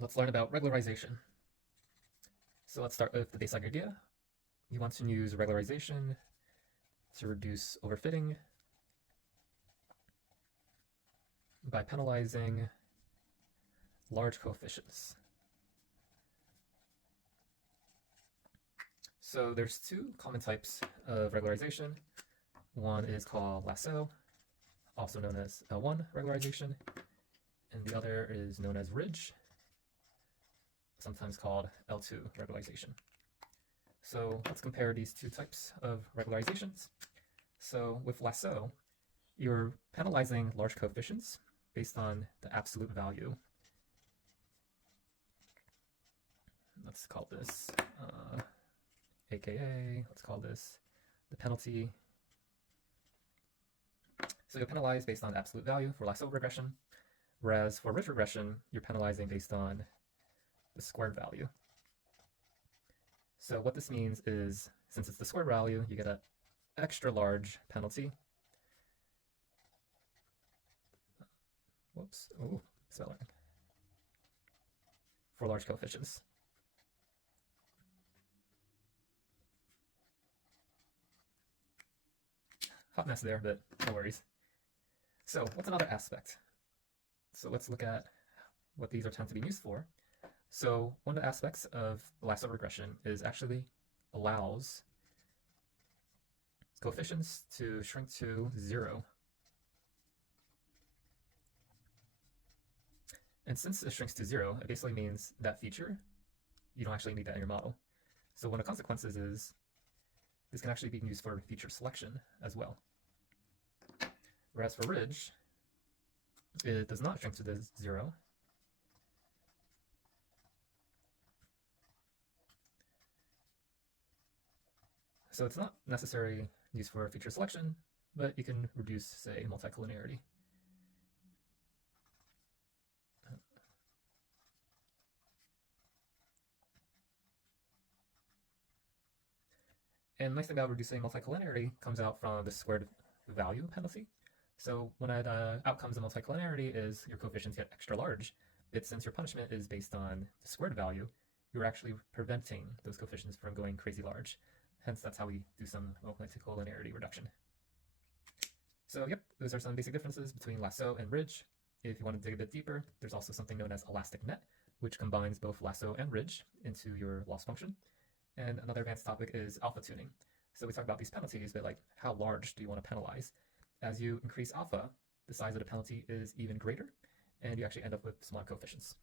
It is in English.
Let's learn about regularization. So let's start with the basic idea. You want to use regularization to reduce overfitting by penalizing large coefficients. So there's two common types of regularization. One is called Lasso, also known as L1 regularization, and the other is known as ridge, sometimes called L2 regularization. So let's compare these two types of regularizations. So with Lasso, you're penalizing large coefficients based on the absolute value. Let's call this AKA, let's call this the penalty. So you'll penalize based on absolute value for lasso regression, whereas for ridge regression, you're penalizing based on the squared value. So what this means is, since it's the squared value, you get an extra large penalty. Whoops, oh, spelling. For large coefficients. Hot mess there, but no worries. So what's another aspect? So let's look at what these are tend to be used for. So one of the aspects of lasso regression is actually allows coefficients to shrink to 0. And since it shrinks to 0, it basically means that feature, you don't actually need that in your model. So one of the consequences is this can actually be used for feature selection as well. Whereas for ridge, it does not shrink to the 0. So it's not necessarily used for feature selection, but you can reduce, say, multicollinearity. And the nice thing about reducing multicollinearity comes out from the squared value penalty. So one of the outcomes of multicollinearity is your coefficients get extra large, but since your punishment is based on the squared value, you're actually preventing those coefficients from going crazy large. Hence, that's how we do some multicollinearity reduction. So yep, those are some basic differences between lasso and ridge. If you want to dig a bit deeper, there's also something known as elastic net, which combines both lasso and ridge into your loss function. And another advanced topic is alpha tuning. So we talk about these penalties, but like how large do you want to penalize? As you increase alpha, the size of the penalty is even greater, and you actually end up with smaller coefficients.